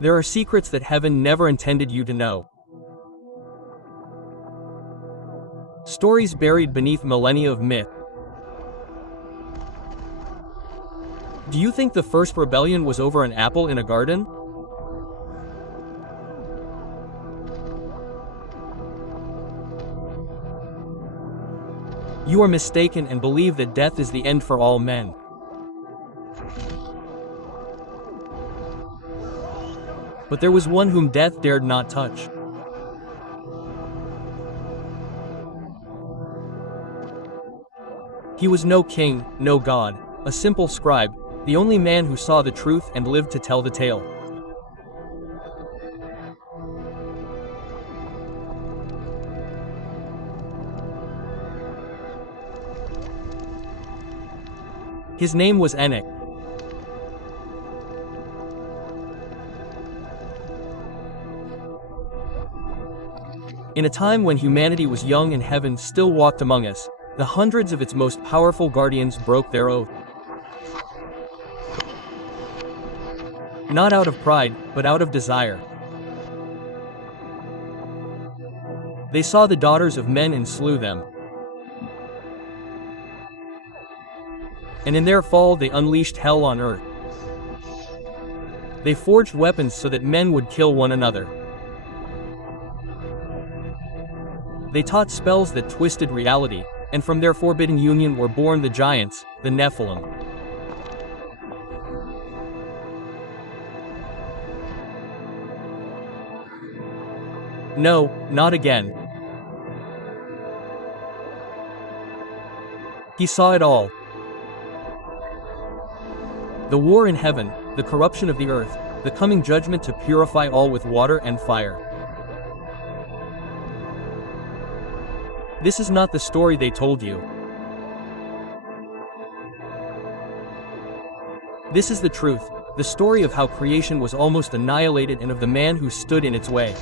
There are secrets that heaven never intended you to know. Stories buried beneath millennia of myth. Do you think the first rebellion was over an apple in a garden? You are mistaken and believe that death is the end for all men. But there was one whom death dared not touch. He was no king, no god, a simple scribe, the only man who saw the truth and lived to tell the tale. His name was Enoch. In a time when humanity was young and heaven still walked among us, the hundreds of its most powerful guardians broke their oath. Not out of pride, but out of desire. They saw the daughters of men and slew them. And in their fall they unleashed hell on earth. They forged weapons so that men would kill one another. They taught spells that twisted reality, and from their forbidden union were born the giants, the Nephilim. No, not again. He saw it all. The war in heaven, the corruption of the earth, the coming judgment to purify all with water and fire. This is not the story they told you. This is the truth, the story of how creation was almost annihilated and of the man who stood in its way.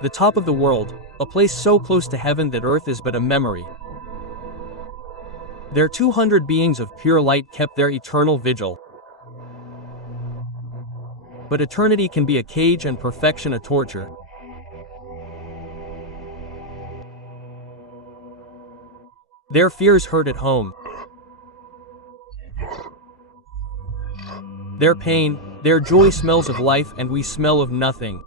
The top of the world, a place so close to heaven that earth is but a memory. There 200 beings of pure light kept their eternal vigil. But eternity can be a cage and perfection a torture. Their fears hurt at home. Their pain, their joy smells of life and we smell of nothing.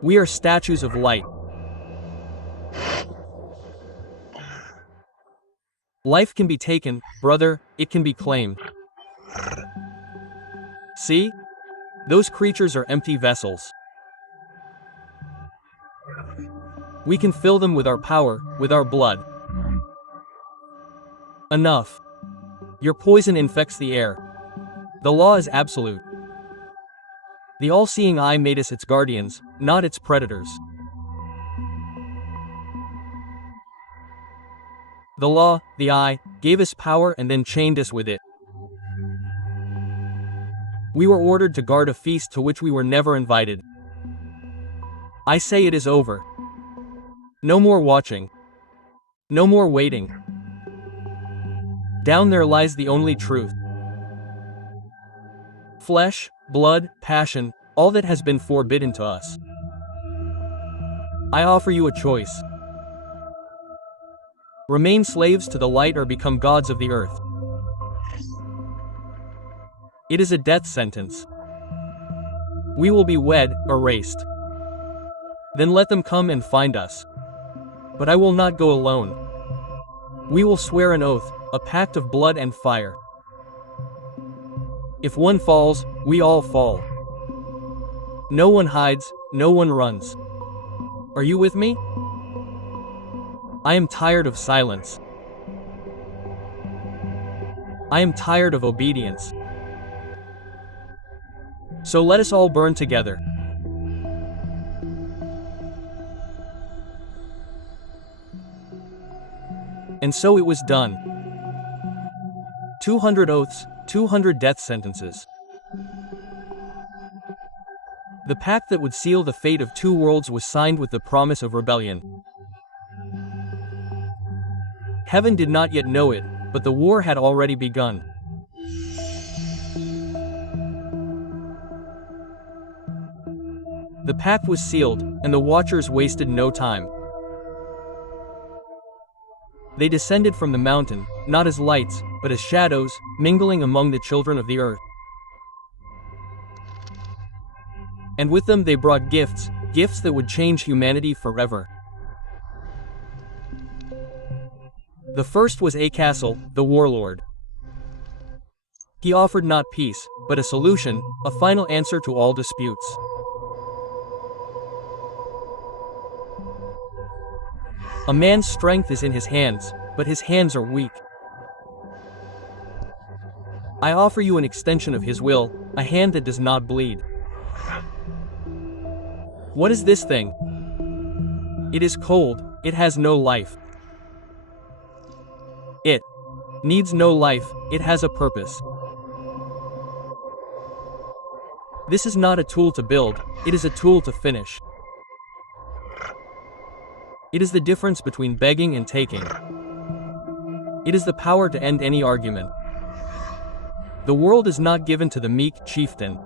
We are statues of light. Life can be taken, brother, it can be claimed. See? Those creatures are empty vessels. We can fill them with our power, with our blood. Enough. Your poison infects the air. The law is absolute. The all-seeing eye made us its guardians, not its predators. The law, the eye, gave us power and then chained us with it. We were ordered to guard a feast to which we were never invited. I say it is over. No more watching. No more waiting. Down there lies the only truth. Flesh, blood, passion, all that has been forbidden to us. I offer you a choice. Remain slaves to the light or become gods of the earth. It is a death sentence. We will be wed, erased. Then let them come and find us. But I will not go alone. We will swear an oath, a pact of blood and fire. If one falls, we all fall. No one hides, no one runs. Are you with me? I am tired of silence. I am tired of obedience. So let us all burn together. And so it was done. 200 oaths, 200 death sentences. The pact that would seal the fate of two worlds was signed with the promise of rebellion. Heaven did not yet know it, but the war had already begun. The pact was sealed, and the watchers wasted no time. They descended from the mountain, not as lights, but as shadows, mingling among the children of the earth. And with them they brought gifts, gifts that would change humanity forever. The first was Acassel, the warlord. He offered not peace, but a solution, a final answer to all disputes. A man's strength is in his hands, but his hands are weak. I offer you an extension of his will, a hand that does not bleed. What is this thing? It is cold, it has no life. It needs no life, it has a purpose. This is not a tool to build, it is a tool to finish. It is the difference between begging and taking. It is the power to end any argument. The world is not given to the meek chieftain.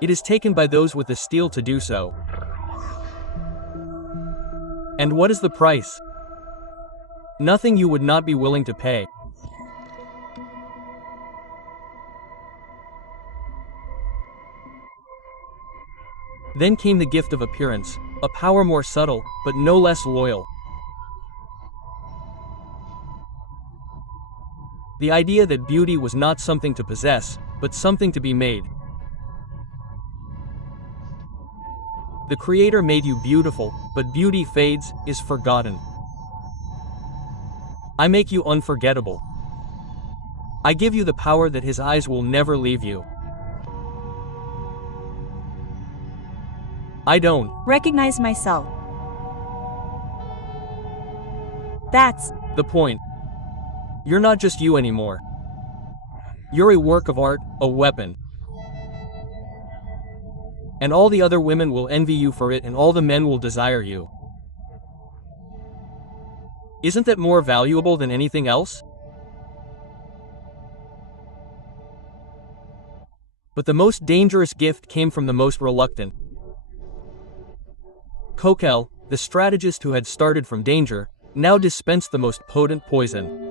It is taken by those with the steel to do so. And what is the price? Nothing you would not be willing to pay. Then came the gift of appearance, a power more subtle, but no less loyal. The idea that beauty was not something to possess, but something to be made. The Creator made you beautiful, but beauty fades, is forgotten. I make you unforgettable. I give you the power that His eyes will never leave you. I don't recognize myself. That's the point. You're not just you anymore. You're a work of art, a weapon. And all the other women will envy you for it, and all the men will desire you. Isn't that more valuable than anything else? But the most dangerous gift came from the most reluctant. Kokel, the strategist who had started from danger, now dispensed the most potent poison.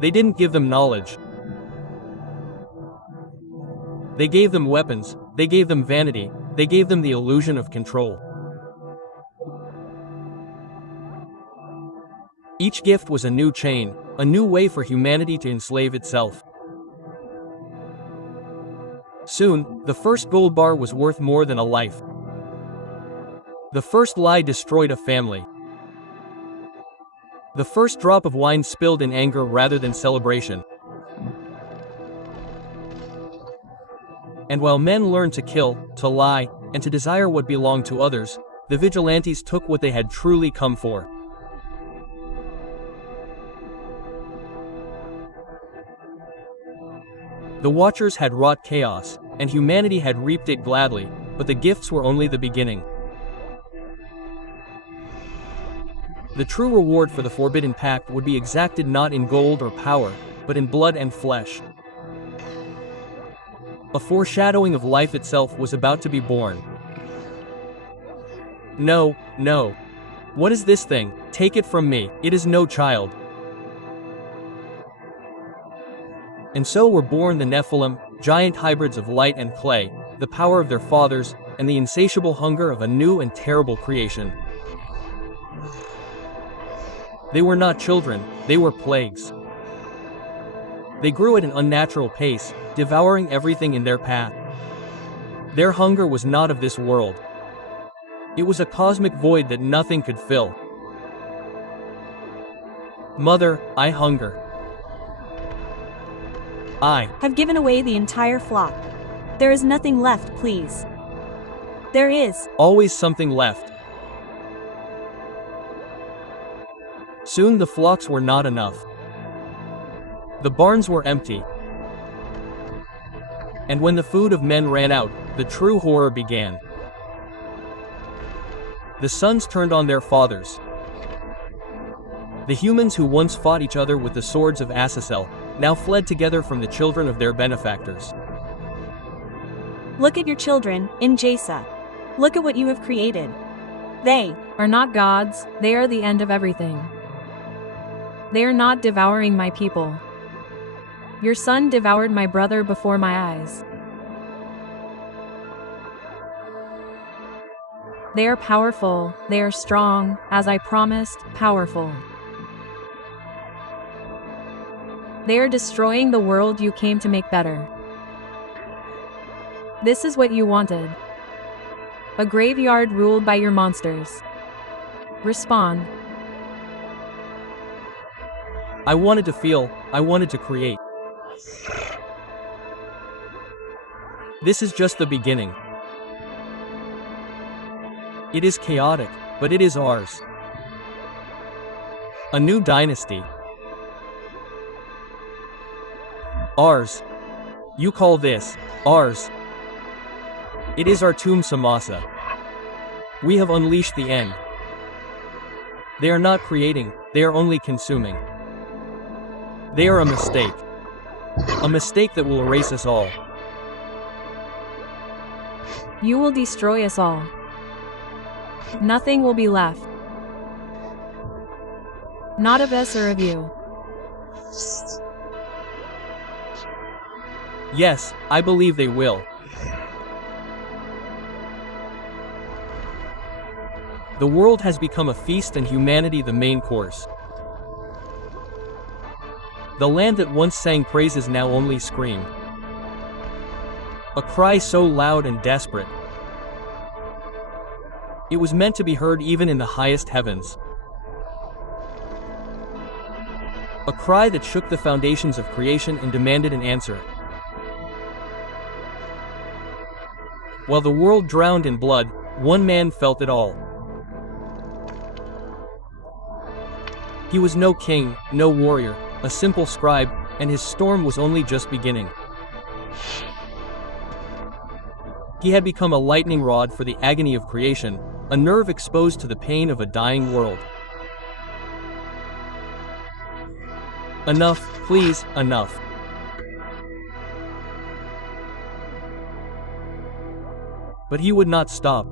They didn't give them knowledge. They gave them weapons, they gave them vanity, they gave them the illusion of control. Each gift was a new chain, a new way for humanity to enslave itself. Soon, the first gold bar was worth more than a life. The first lie destroyed a family. The first drop of wine spilled in anger rather than celebration. And while men learned to kill, to lie, and to desire what belonged to others, the vigilantes took what they had truly come for. The Watchers had wrought chaos, and humanity had reaped it gladly, but the gifts were only the beginning. The true reward for the Forbidden Pact would be exacted not in gold or power, but in blood and flesh. A foreshadowing of life itself was about to be born. No, no. What is this thing? Take it from me, it is no child. And so were born the Nephilim, giant hybrids of light and clay, the power of their fathers, and the insatiable hunger of a new and terrible creation. They were not children, they were plagues. They grew at an unnatural pace, devouring everything in their path. Their hunger was not of this world. It was a cosmic void that nothing could fill. Mother, I hunger. I have given away the entire flock. There is nothing left, please. There is always something left. Soon the flocks were not enough. The barns were empty. And when the food of men ran out, the true horror began. The sons turned on their fathers. The humans who once fought each other with the swords of Azazel now fled together from the children of their benefactors. Look at your children, in Jasa. Look at what you have created. They are not gods, they are the end of everything. They are not devouring my people. Your son devoured my brother before my eyes. They are powerful, they are strong, as I promised, powerful. They are destroying the world you came to make better. This is what you wanted. A graveyard ruled by your monsters. Respond. I wanted to feel, I wanted to create. This is just the beginning. It is chaotic, but it is ours. A new dynasty. Ours. You call this ours. It is our tomb Samasa. We have unleashed the end. They are not creating, they are only consuming. They are a mistake. A mistake that will erase us all. You will destroy us all. Nothing will be left. Not of us or of you. Yes, I believe they will. The world has become a feast and humanity the main course. The land that once sang praises now only scream. A cry so loud and desperate. It was meant to be heard even in the highest heavens. A cry that shook the foundations of creation and demanded an answer. While the world drowned in blood, one man felt it all. He was no king, no warrior, a simple scribe, and his storm was only just beginning. He had become a lightning rod for the agony of creation, a nerve exposed to the pain of a dying world. Enough, please, enough. But he would not stop.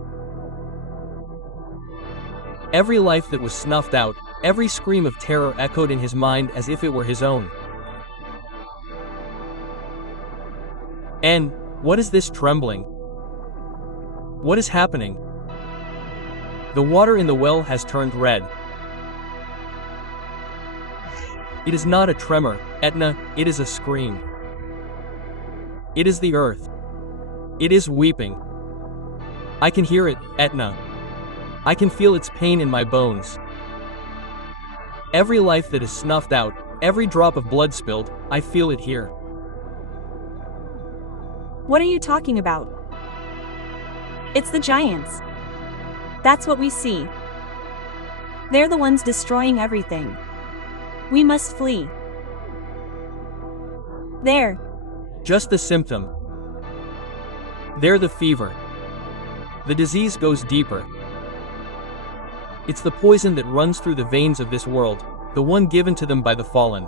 Every life that was snuffed out, every scream of terror echoed in his mind as if it were his own. And what is this trembling? What is happening? The water in the well has turned red. It is not a tremor, Etna, it is a scream. It is the earth. It is weeping. I can hear it, Etna. I can feel its pain in my bones. Every life that is snuffed out, every drop of blood spilled, I feel it here. What are you talking about? It's the giants. That's what we see. They're the ones destroying everything. We must flee. They're just the symptom. They're the fever. The disease goes deeper. It's the poison that runs through the veins of this world, the one given to them by the fallen.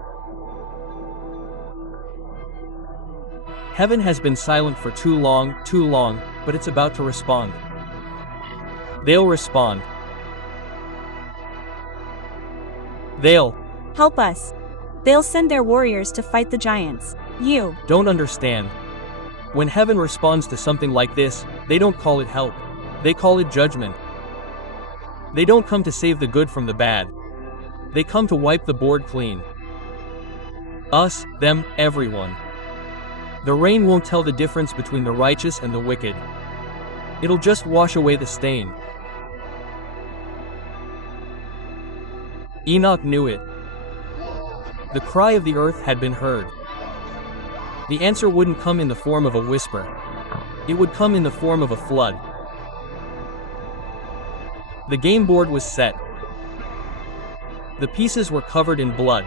Heaven has been silent for too long, but it's about to respond. They'll respond. They'll help us. They'll send their warriors to fight the giants. You don't understand. When heaven responds to something like this, they don't call it help. They call it judgment. They don't come to save the good from the bad. They come to wipe the board clean. Us, them, everyone. The rain won't tell the difference between the righteous and the wicked. It'll just wash away the stain. Enoch knew it. The cry of the earth had been heard. The answer wouldn't come in the form of a whisper. It would come in the form of a flood. The game board was set. The pieces were covered in blood.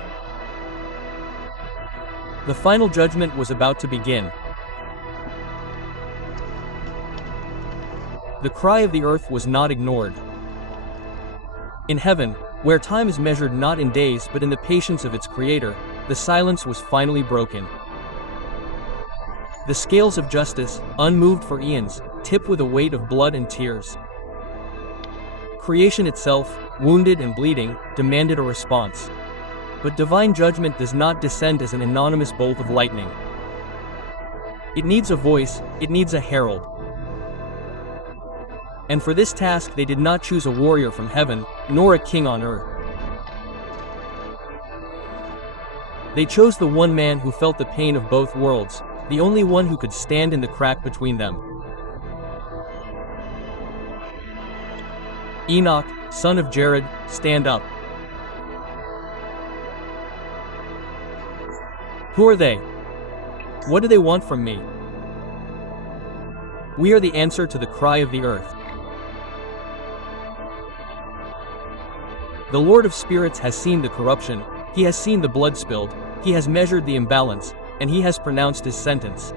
The final judgment was about to begin. The cry of the earth was not ignored. In heaven, where time is measured not in days but in the patience of its creator, the silence was finally broken. The scales of justice, unmoved for eons, tipped with a weight of blood and tears. Creation itself, wounded and bleeding, demanded a response. But divine judgment does not descend as an anonymous bolt of lightning. It needs a voice, it needs a herald. And for this task they did not choose a warrior from heaven, nor a king on earth. They chose the one man who felt the pain of both worlds, the only one who could stand in the crack between them. Enoch, son of Jared, stand up. Who are they? What do they want from me? We are the answer to the cry of the earth. The Lord of Spirits has seen the corruption, he has seen the blood spilled, he has measured the imbalance, and he has pronounced his sentence.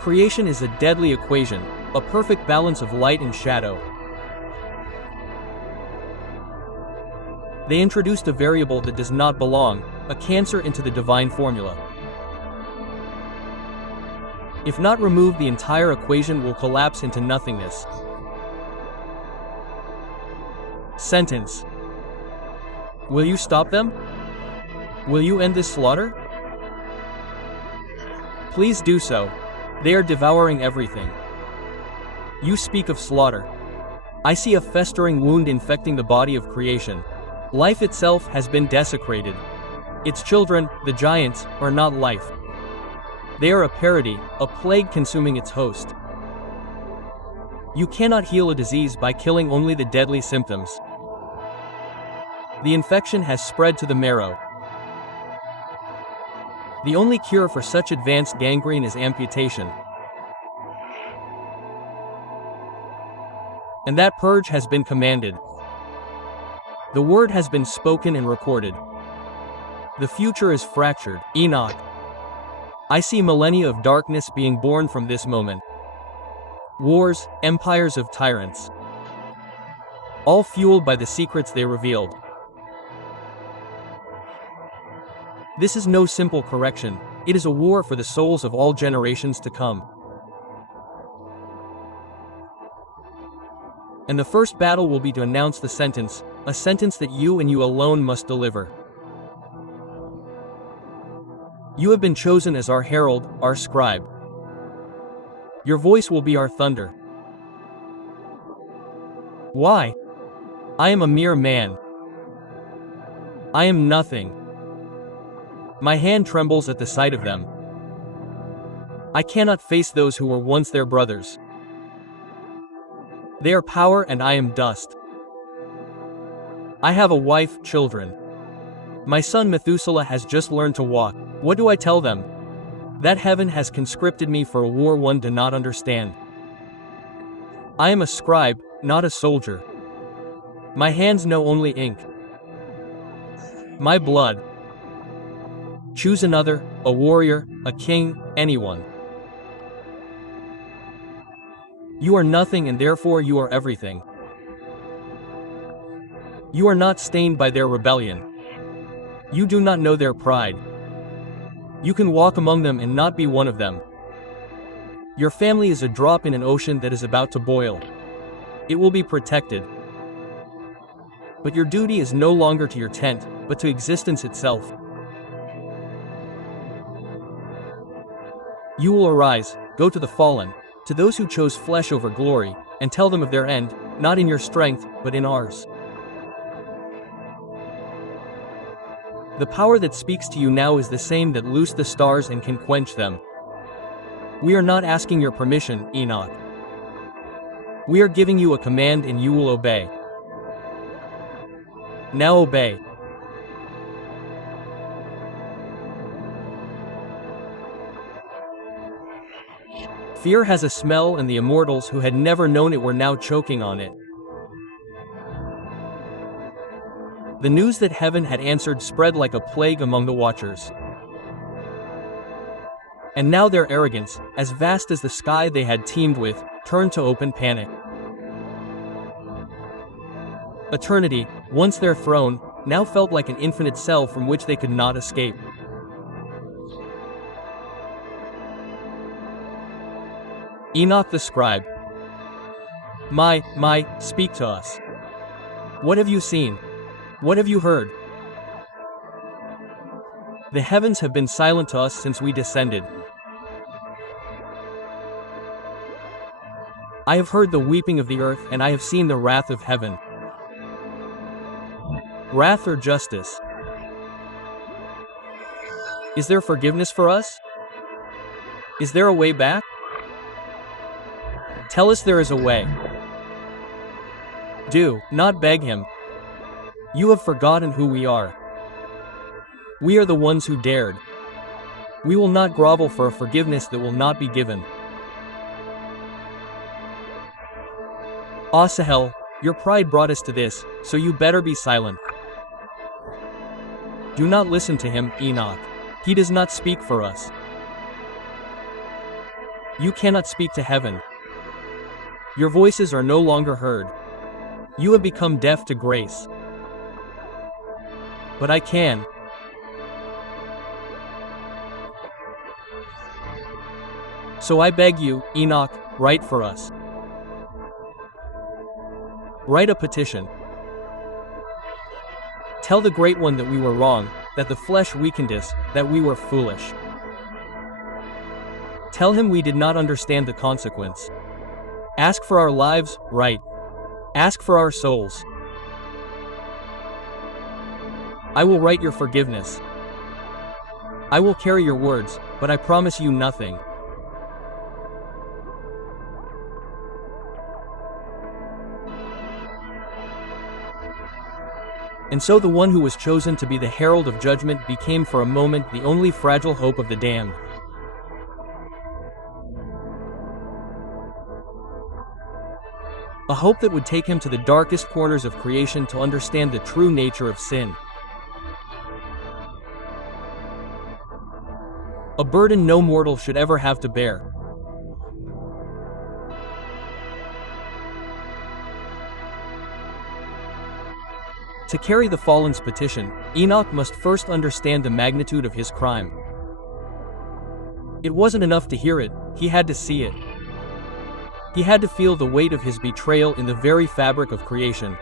Creation is a deadly equation, a perfect balance of light and shadow. They introduced a variable that does not belong, a cancer into the divine formula. If not removed, the entire equation will collapse into nothingness. Sentence. Will you stop them? Will you end this slaughter? Please do so. They are devouring everything. You speak of slaughter. I see a festering wound infecting the body of creation. Life itself has been desecrated. Its children, the giants, are not life. They are a parody, a plague consuming its host. You cannot heal a disease by killing only the deadly symptoms. The infection has spread to the marrow. The only cure for such advanced gangrene is amputation. And that purge has been commanded. The word has been spoken and recorded. The future is fractured. Enoch. I see millennia of darkness being born from this moment. Wars, empires of tyrants. All fueled by the secrets they revealed. This is no simple correction, it is a war for the souls of all generations to come. And the first battle will be to announce the sentence, a sentence that you and you alone must deliver. You have been chosen as our herald, our scribe. Your voice will be our thunder. Why? I am a mere man. I am nothing. My hand trembles at the sight of them. I cannot face those who were once their brothers. They are power and I am dust. I have a wife, children. My son Methuselah has just learned to walk. What do I tell them? That heaven has conscripted me for a war one do not understand. I am a scribe, not a soldier. My hands know only ink. My blood. Choose another, a warrior, a king, anyone. You are nothing and therefore you are everything. You are not stained by their rebellion. You do not know their pride. You can walk among them and not be one of them. Your family is a drop in an ocean that is about to boil. It will be protected. But your duty is no longer to your tent, but to existence itself. You will arise, go to the fallen, to those who chose flesh over glory, and tell them of their end, not in your strength, but in ours. The power that speaks to you now is the same that loosed the stars and can quench them. We are not asking your permission, Enoch. We are giving you a command and you will obey. Now obey. Fear has a smell, and the immortals who had never known it were now choking on it. The news that heaven had answered spread like a plague among the watchers. And now their arrogance, as vast as the sky they had teemed with, turned to open panic. Eternity, once their throne, now felt like an infinite cell from which they could not escape. Enoch the scribe. Speak to us. What have you seen? What have you heard? The heavens have been silent to us since we descended. I have heard the weeping of the earth, and I have seen the wrath of heaven. Wrath or justice? Is there forgiveness for us? Is there a way back? Tell us there is a way. Do not beg him. You have forgotten who we are. We are the ones who dared. We will not grovel for a forgiveness that will not be given. Asahel, your pride brought us to this, so you better be silent. Do not listen to him, Enoch. He does not speak for us. You cannot speak to heaven. Your voices are no longer heard. You have become deaf to grace. But I can. So I beg you, Enoch, write for us. Write a petition. Tell the Great One that we were wrong, that the flesh weakened us, that we were foolish. Tell him we did not understand the consequence. Ask for our lives, right? Ask for our souls. I will write your forgiveness. I will carry your words, but I promise you nothing. And so the one who was chosen to be the herald of judgment became for a moment the only fragile hope of the damned. A hope that would take him to the darkest corners of creation to understand the true nature of sin. A burden no mortal should ever have to bear. To carry the fallen's petition, Enoch must first understand the magnitude of his crime. It wasn't enough to hear it, he had to see it. He had to feel the weight of his betrayal in the very fabric of creation.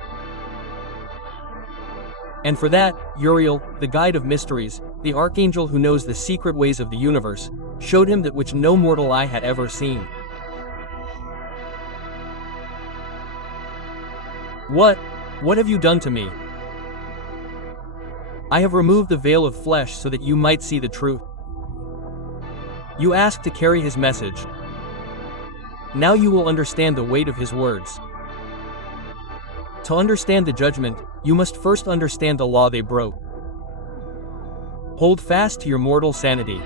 And for that, Uriel, the guide of mysteries, the archangel who knows the secret ways of the universe, showed him that which no mortal eye had ever seen. What have you done to me? I have removed the veil of flesh so that you might see the truth. You asked to carry his message. Now you will understand the weight of his words. To understand the judgment, you must first understand the law they broke. Hold fast to your mortal sanity.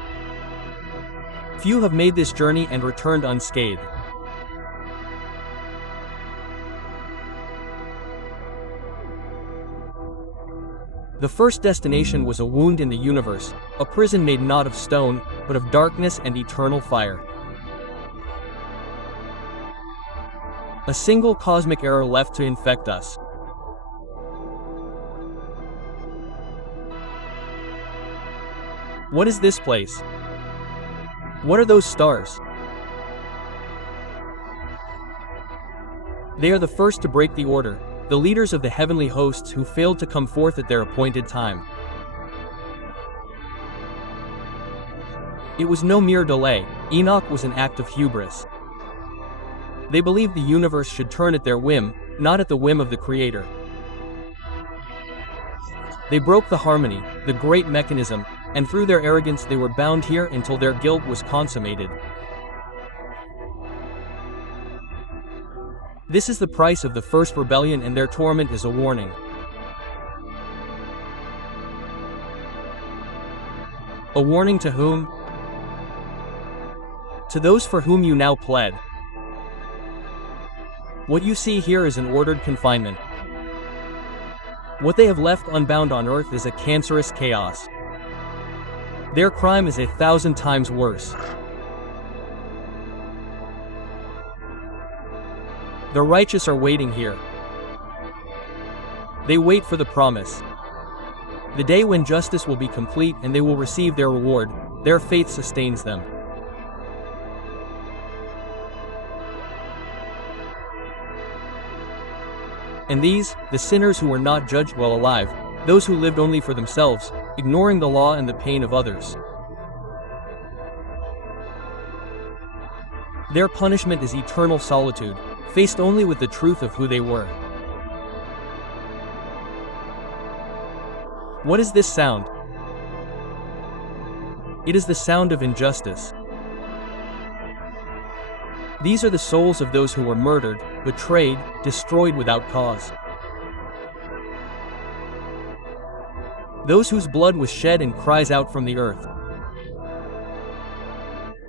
Few have made this journey and returned unscathed. The first destination was a wound in the universe, a prison made not of stone, but of darkness and eternal fire. A single cosmic error left to infect us. What is this place? What are those stars? They are the first to break the order, the leaders of the heavenly hosts who failed to come forth at their appointed time. It was no mere delay. Enoch was an act of hubris. They believed the universe should turn at their whim, not at the whim of the Creator. They broke the harmony, the great mechanism, and through their arrogance they were bound here until their guilt was consummated. This is the price of the first rebellion, and their torment is a warning. A warning to whom? To those for whom you now pled. What you see here is an ordered confinement. What they have left unbound on earth is a cancerous chaos. Their crime is 1,000 times worse. The righteous are waiting here. They wait for the promise. The day when justice will be complete and they will receive their reward. Their faith sustains them. And these, the sinners who were not judged while alive, those who lived only for themselves, ignoring the law and the pain of others. Their punishment is eternal solitude, faced only with the truth of who they were. What is this sound? It is the sound of injustice. These are the souls of those who were murdered, betrayed, destroyed without cause. Those whose blood was shed and cries out from the earth.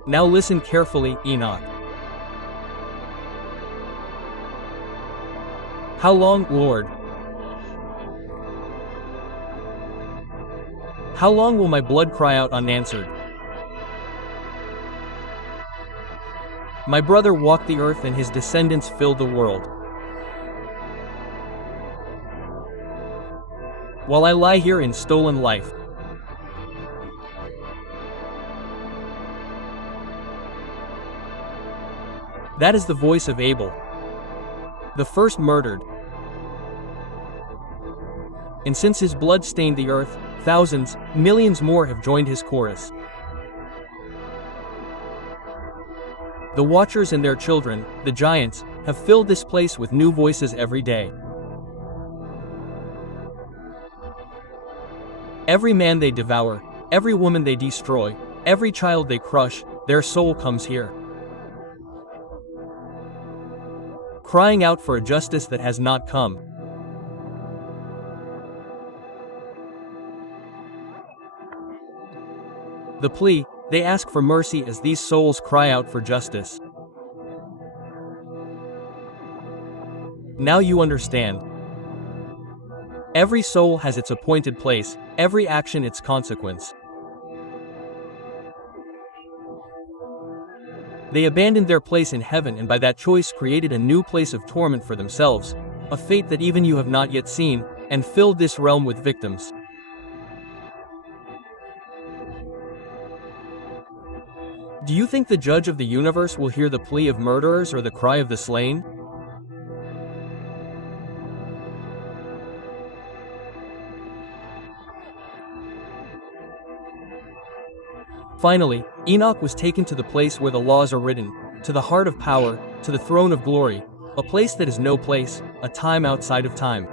Now listen carefully, Enoch. How long, Lord? How long will my blood cry out unanswered? My brother walked the earth and his descendants filled the world. While I lie here in stolen life. That is the voice of Abel, the first murdered. And since his blood stained the earth, thousands, millions more have joined his chorus. The watchers and their children, the giants, have filled this place with new voices every day. Every man they devour, every woman they destroy, every child they crush, their soul comes here. Crying out for a justice that has not come. The plea, they ask for mercy as these souls cry out for justice. Now you understand. Every soul has its appointed place, every action its consequence. They abandoned their place in heaven and by that choice created a new place of torment for themselves, a fate that even you have not yet seen, and filled this realm with victims. Do you think the judge of the universe will hear the plea of murderers or the cry of the slain? Finally, Enoch was taken to the place where the laws are written, to the heart of power, to the throne of glory, a place that is no place, a time outside of time.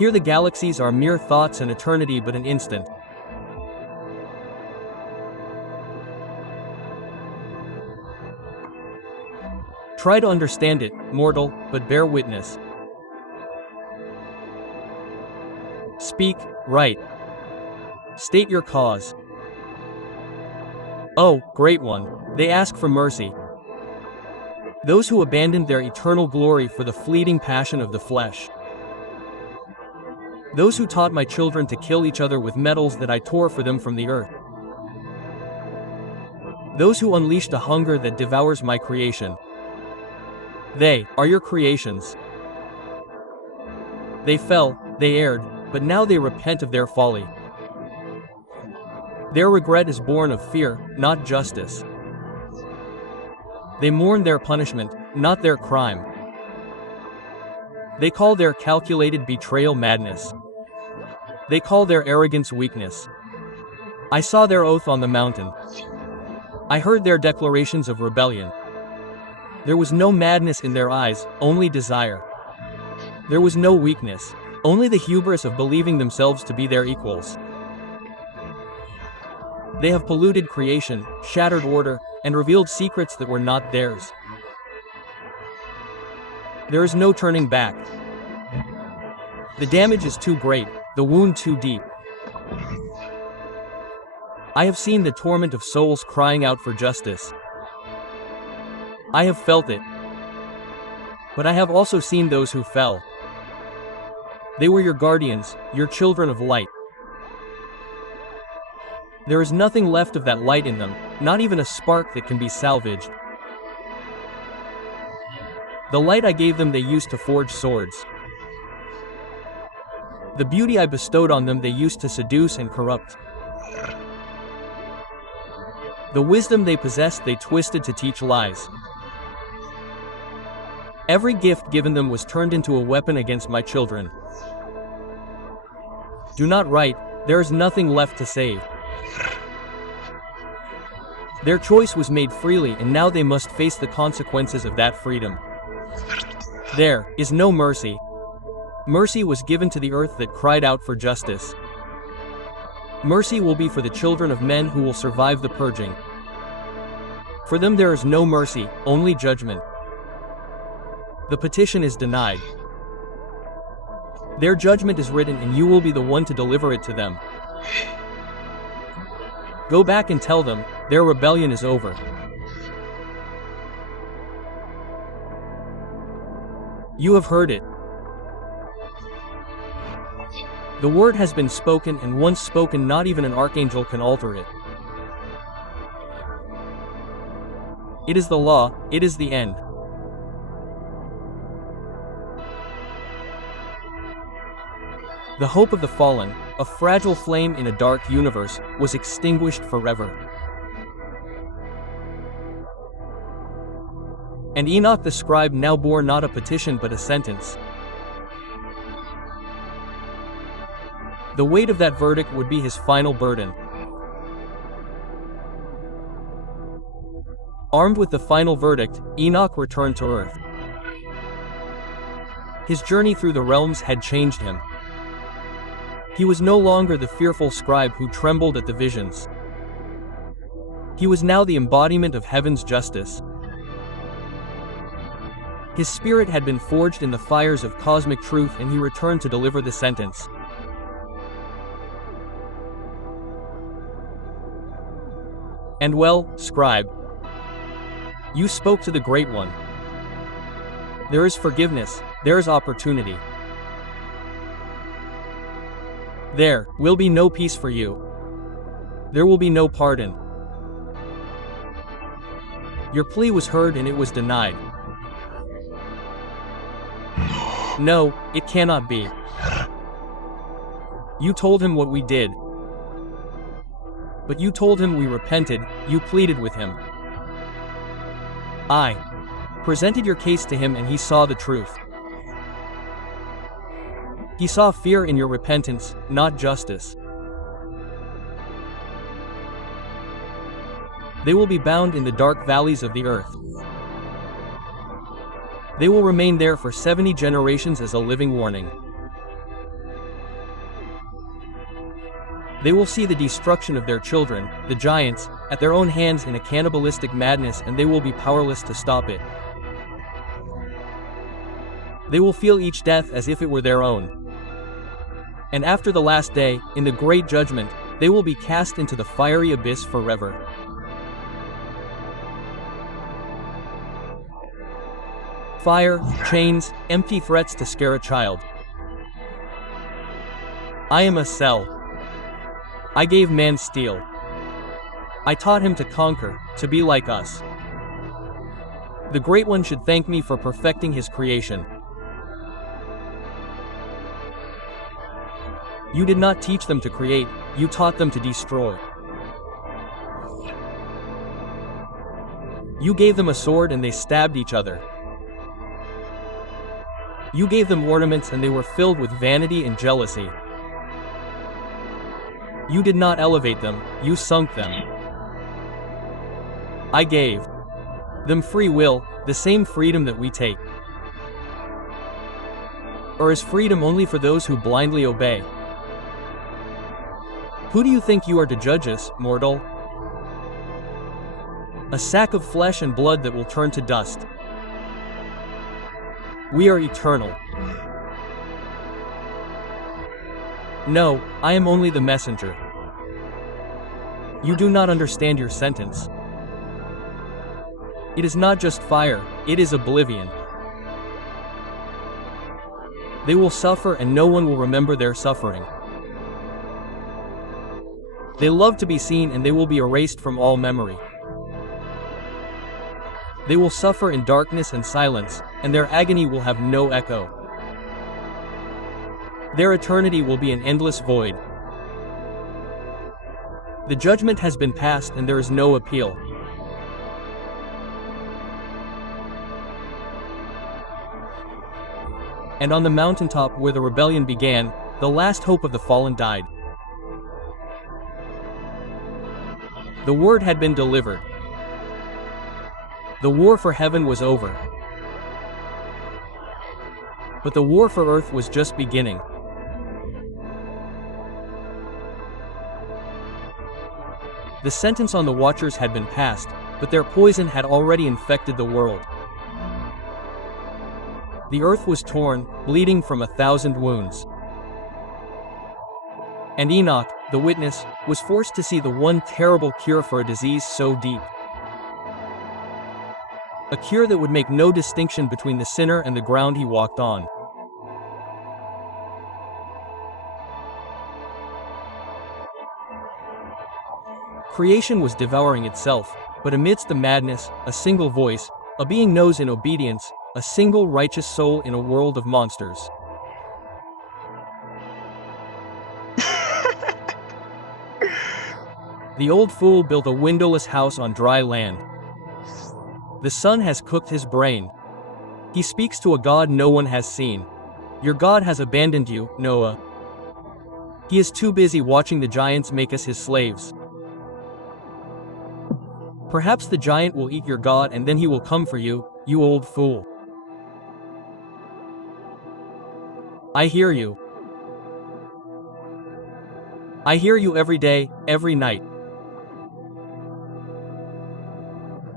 Here the galaxies are mere thoughts and eternity but an instant. Try to understand it, mortal, but bear witness. Speak, write. State your cause. Oh, great one, they ask for mercy. Those who abandoned their eternal glory for the fleeting passion of the flesh. Those who taught my children to kill each other with metals that I tore for them from the earth. Those who unleashed a hunger that devours my creation. They are your creations. They fell, they erred, but now they repent of their folly. Their regret is born of fear, not justice. They mourn their punishment, not their crime. They call their calculated betrayal madness. They call their arrogance weakness. I saw their oath on the mountain. I heard their declarations of rebellion. There was no madness in their eyes, only desire. There was no weakness, only the hubris of believing themselves to be their equals. They have polluted creation, shattered order, and revealed secrets that were not theirs. There is no turning back. The damage is too great, the wound too deep. I have seen the torment of souls crying out for justice. I have felt it. But I have also seen those who fell. They were your guardians, your children of light. There is nothing left of that light in them, not even a spark that can be salvaged. The light I gave them they used to forge swords. The beauty I bestowed on them they used to seduce and corrupt. The wisdom they possessed they twisted to teach lies. Every gift given them was turned into a weapon against my children. Do not write, there is nothing left to save. Their choice was made freely and now they must face the consequences of that freedom. There is no mercy. Mercy was given to the earth that cried out for justice. Mercy will be for the children of men who will survive the purging. For them there is no mercy, only judgment. The petition is denied. Their judgment is written and you will be the one to deliver it to them. Go back and tell them, their rebellion is over. You have heard it. The word has been spoken, and once spoken not even an archangel can alter it. It is the law, it is the end. The hope of the fallen, a fragile flame in a dark universe, was extinguished forever. And Enoch the scribe now bore not a petition but a sentence. The weight of that verdict would be his final burden. Armed with the final verdict, Enoch returned to earth. His journey through the realms had changed him. He was no longer the fearful scribe who trembled at the visions. He was now the embodiment of heaven's justice. His spirit had been forged in the fires of cosmic truth and he returned to deliver the sentence. And well, scribe, you spoke to the Great One. There is forgiveness, there is opportunity. There will be no peace for you. There will be no pardon. Your plea was heard and it was denied. No, it cannot be. You told him what we did. But you told him we repented, you pleaded with him. I presented your case to him and he saw the truth. He saw fear in your repentance, not justice. They will be bound in the dark valleys of the earth. They will remain there for 70 generations as a living warning. They will see the destruction of their children, the giants, at their own hands in a cannibalistic madness, and they will be powerless to stop it. They will feel each death as if it were their own. And after the last day, in the great judgment, they will be cast into the fiery abyss forever. Fire, chains, empty threats to scare a child. I am a cell. I gave man steel. I taught him to conquer, to be like us. The Great One should thank me for perfecting his creation. You did not teach them to create, you taught them to destroy. You gave them a sword and they stabbed each other. You gave them ornaments and they were filled with vanity and jealousy. You did not elevate them, you sunk them. I gave them free will, the same freedom that we take. Or is freedom only for those who blindly obey? Who do you think you are to judge us, mortal? A sack of flesh and blood that will turn to dust. We are eternal. No, I am only the messenger. You do not understand your sentence. It is not just fire, it is oblivion. They will suffer and no one will remember their suffering. They love to be seen and they will be erased from all memory. They will suffer in darkness and silence, and their agony will have no echo. Their eternity will be an endless void. The judgment has been passed and there is no appeal. And on the mountaintop where the rebellion began, the last hope of the fallen died. The word had been delivered. The war for heaven was over. But the war for earth was just beginning. The sentence on the watchers had been passed, but their poison had already infected the world. The earth was torn, bleeding from 1,000 wounds. And Enoch, the witness, was forced to see the one terrible cure for a disease so deep. A cure that would make no distinction between the sinner and the ground he walked on. Creation was devouring itself, but amidst the madness, a single voice, a being knows in obedience, a single righteous soul in a world of monsters. The old fool built a windowless house on dry land. The sun has cooked his brain. He speaks to a God no one has seen. Your God has abandoned you, Noah. He is too busy watching the giants make us his slaves. Perhaps the giant will eat your God and then he will come for you, you old fool. I hear you. I hear you every day, every night.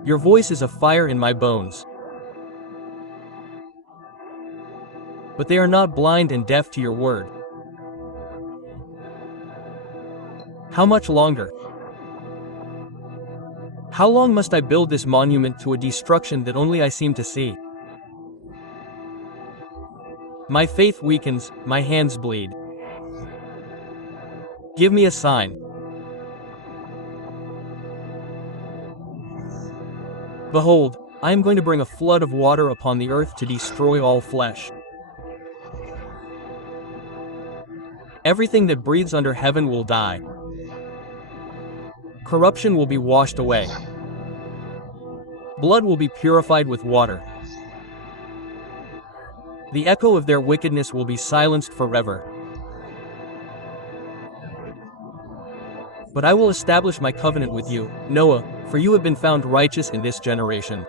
Your voice is a fire in my bones. But they are not blind and deaf to your word. How much longer? How long must I build this monument to a destruction that only I seem to see? My faith weakens, my hands bleed. Give me a sign. Behold, I am going to bring a flood of water upon the earth to destroy all flesh. Everything that breathes under heaven will die. Corruption will be washed away. Blood will be purified with water. The echo of their wickedness will be silenced forever. But I will establish my covenant with you, Noah, for you have been found righteous in this generation.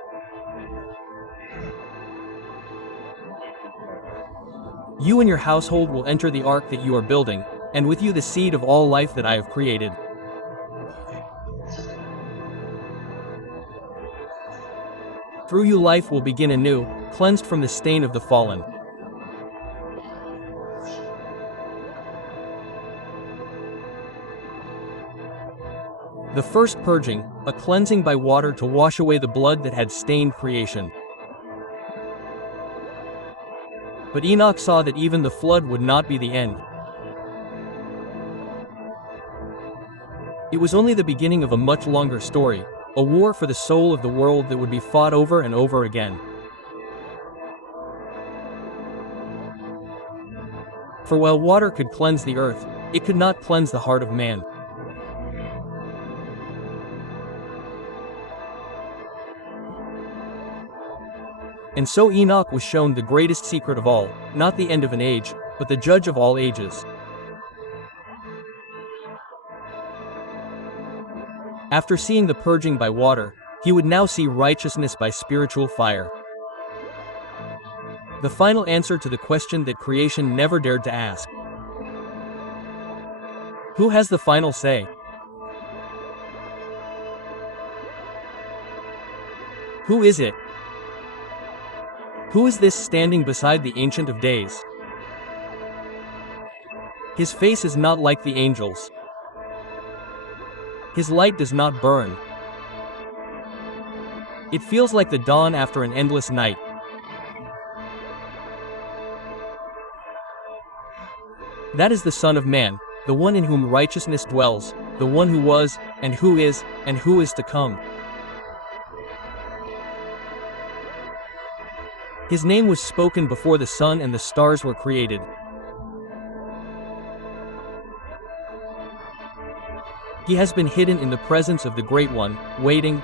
You and your household will enter the ark that you are building, and with you the seed of all life that I have created. Through you life will begin anew, cleansed from the stain of the fallen. The first purging, a cleansing by water to wash away the blood that had stained creation. But Enoch saw that even the flood would not be the end. It was only the beginning of a much longer story, a war for the soul of the world that would be fought over and over again. For while water could cleanse the earth, it could not cleanse the heart of man. And so Enoch was shown the greatest secret of all, not the end of an age, but the judge of all ages. After seeing the purging by water, he would now see righteousness by spiritual fire. The final answer to the question that creation never dared to ask. Who has the final say? Who is it? Who is this standing beside the Ancient of Days? His face is not like the angels. His light does not burn. It feels like the dawn after an endless night. That is the Son of Man, the one in whom righteousness dwells, the one who was, and who is to come. His name was spoken before the sun and the stars were created. He has been hidden in the presence of the Great One, waiting.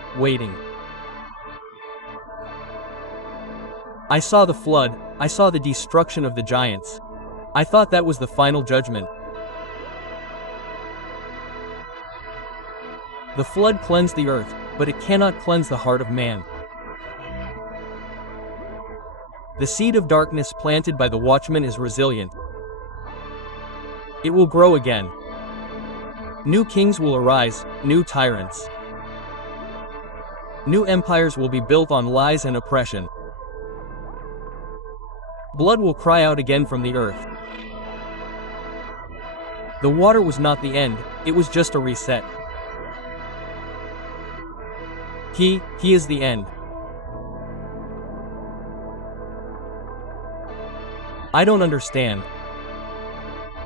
I saw the flood, I saw the destruction of the giants. I thought that was the final judgment. The flood cleansed the earth, but it cannot cleanse the heart of man. The seed of darkness planted by the watchman is resilient. It will grow again. New kings will arise, new tyrants. New empires will be built on lies and oppression. Blood will cry out again from the earth. The water was not the end, it was just a reset. He is the end. I don't understand.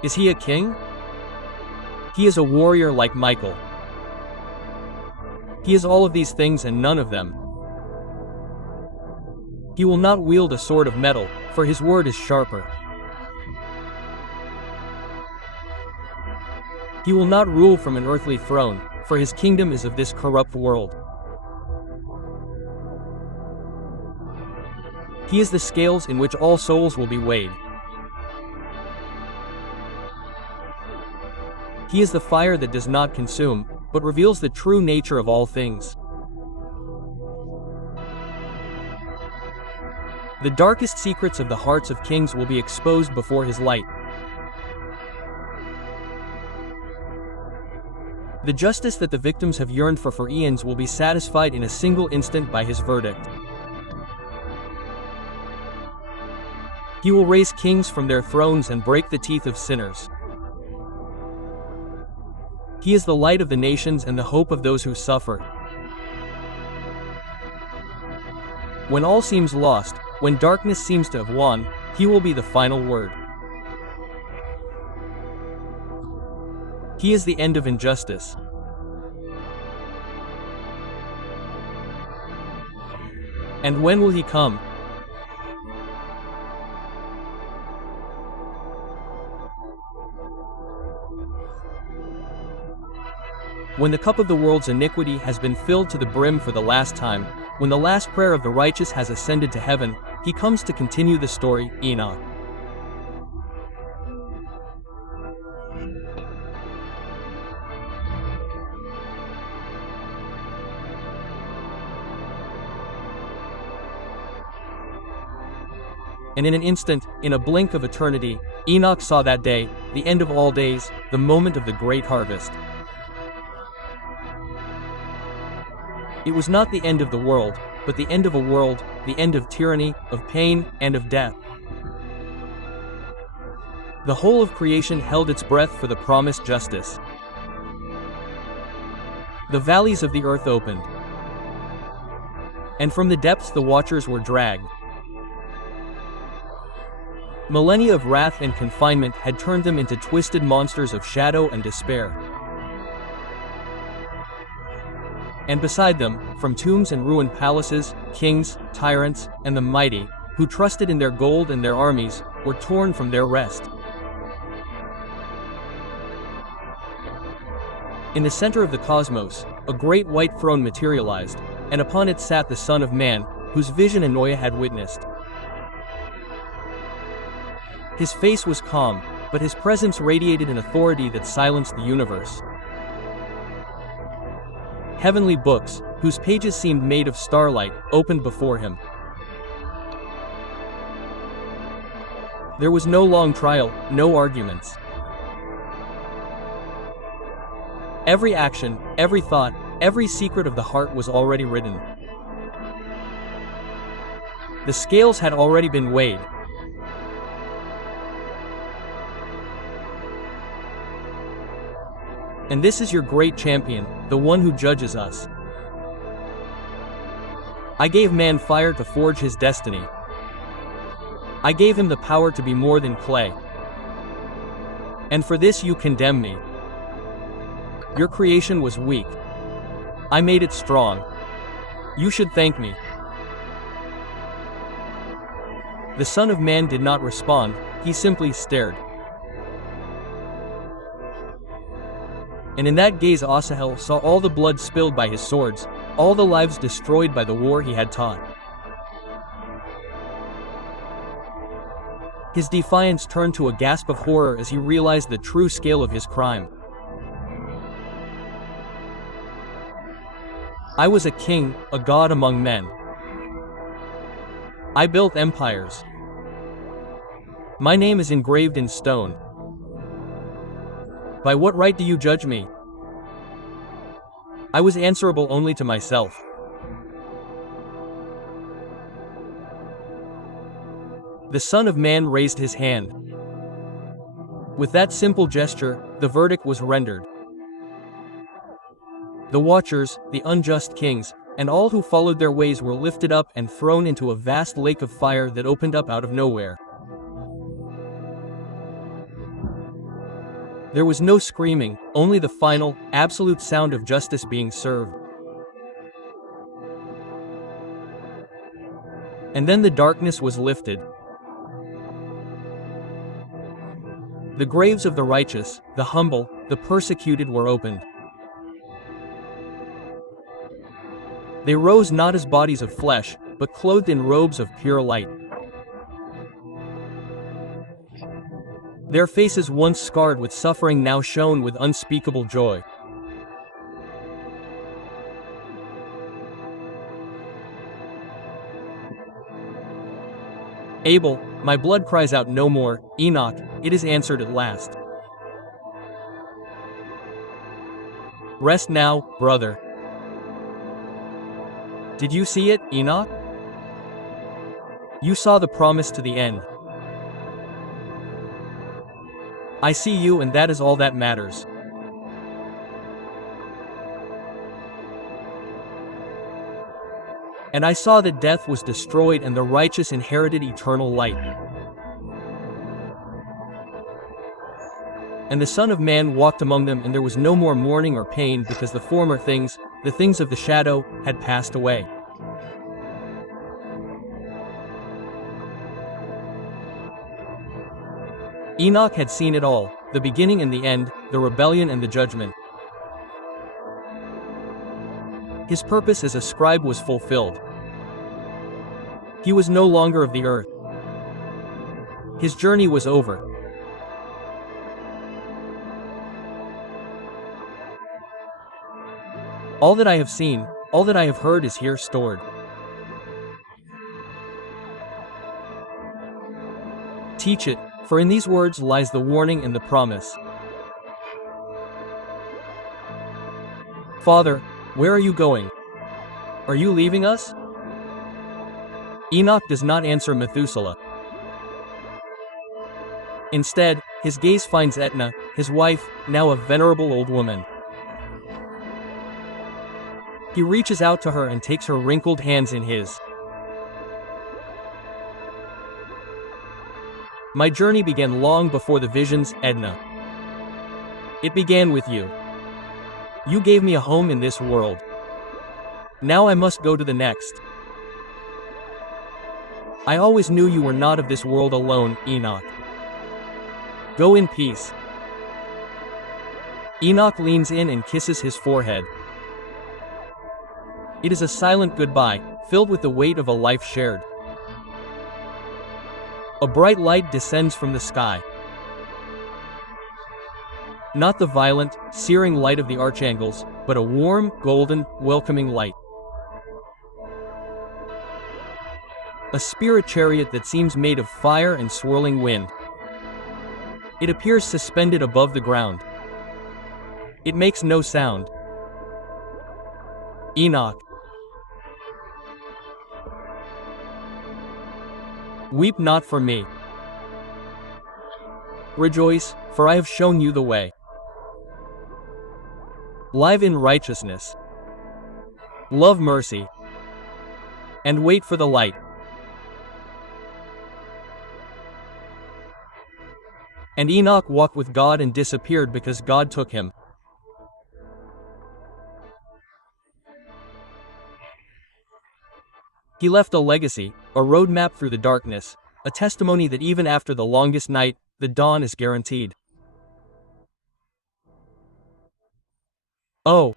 Is he a king? He is a warrior like Michael. He is all of these things and none of them. He will not wield a sword of metal, for his word is sharper. He will not rule from an earthly throne, for his kingdom is of this corrupt world. He is the scales in which all souls will be weighed. He is the fire that does not consume, but reveals the true nature of all things. The darkest secrets of the hearts of kings will be exposed before his light. The justice that the victims have yearned for eons will be satisfied in a single instant by his verdict. He will raise kings from their thrones and break the teeth of sinners. He is the light of the nations and the hope of those who suffer. When all seems lost, when darkness seems to have won, he will be the final word. He is the end of injustice. And when will he come? When the cup of the world's iniquity has been filled to the brim for the last time, when the last prayer of the righteous has ascended to heaven, he comes to continue the story, Enoch. And in an instant, in a blink of eternity, Enoch saw that day, the end of all days, the moment of the great harvest. It was not the end of the world, but the end of a world, the end of tyranny, of pain, and of death. The whole of creation held its breath for the promised justice. The valleys of the earth opened, and from the depths the watchers were dragged. Millennia of wrath and confinement had turned them into twisted monsters of shadow and despair. And beside them, from tombs and ruined palaces, kings, tyrants, and the mighty, who trusted in their gold and their armies, were torn from their rest. In the center of the cosmos, a great white throne materialized, and upon it sat the Son of Man, whose vision Enoch had witnessed. His face was calm, but his presence radiated an authority that silenced the universe. Heavenly books, whose pages seemed made of starlight, opened before him. There was no long trial, no arguments. Every action, every thought, every secret of the heart was already written. The scales had already been weighed. And this is your great champion, the one who judges us. I gave man fire to forge his destiny. I gave him the power to be more than clay. And for this you condemn me. Your creation was weak. I made it strong. You should thank me. The Son of Man did not respond, he simply stared. And in that gaze Asahel saw all the blood spilled by his swords, all the lives destroyed by the war he had taught. His defiance turned to a gasp of horror as he realized the true scale of his crime. I was a king, a god among men. I built empires. My name is engraved in stone. By what right do you judge me? I was answerable only to myself. The Son of Man raised his hand. With that simple gesture, the verdict was rendered. The watchers, the unjust kings, and all who followed their ways were lifted up and thrown into a vast lake of fire that opened up out of nowhere. There was no screaming, only the final, absolute sound of justice being served. And then the darkness was lifted. The graves of the righteous, the humble, the persecuted were opened. They rose not as bodies of flesh, but clothed in robes of pure light. Their faces once scarred with suffering now shone with unspeakable joy. Abel, my blood cries out no more. Enoch, it is answered at last. Rest now, brother. Did you see it, Enoch? You saw the promise to the end. I see you, and that is all that matters. And I saw that death was destroyed and the righteous inherited eternal light. And the Son of Man walked among them, and there was no more mourning or pain, because the former things, the things of the shadow, had passed away. Enoch had seen it all, the beginning and the end, the rebellion and the judgment. His purpose as a scribe was fulfilled. He was no longer of the earth. His journey was over. All that I have seen, all that I have heard is here stored. Teach it, for in these words lies the warning and the promise. Father, where are you going? Are you leaving us? Enoch does not answer Methuselah. Instead, his gaze finds Etna, his wife, now a venerable old woman. He reaches out to her and takes her wrinkled hands in his. My journey began long before the visions, Edna. It began with you. You gave me a home in this world. Now I must go to the next. I always knew you were not of this world alone, Enoch. Go in peace. Enoch leans in and kisses his forehead. It is a silent goodbye, filled with the weight of a life shared. A bright light descends from the sky. Not the violent, searing light of the archangels, but a warm, golden, welcoming light. A spirit chariot that seems made of fire and swirling wind. It appears suspended above the ground. It makes no sound. Enoch. Weep not for me. Rejoice, for I have shown you the way. Live in righteousness. Love mercy. And wait for the light. And Enoch walked with God and disappeared because God took him. He left a legacy, a roadmap through the darkness, a testimony that even after the longest night, the dawn is guaranteed. Oh,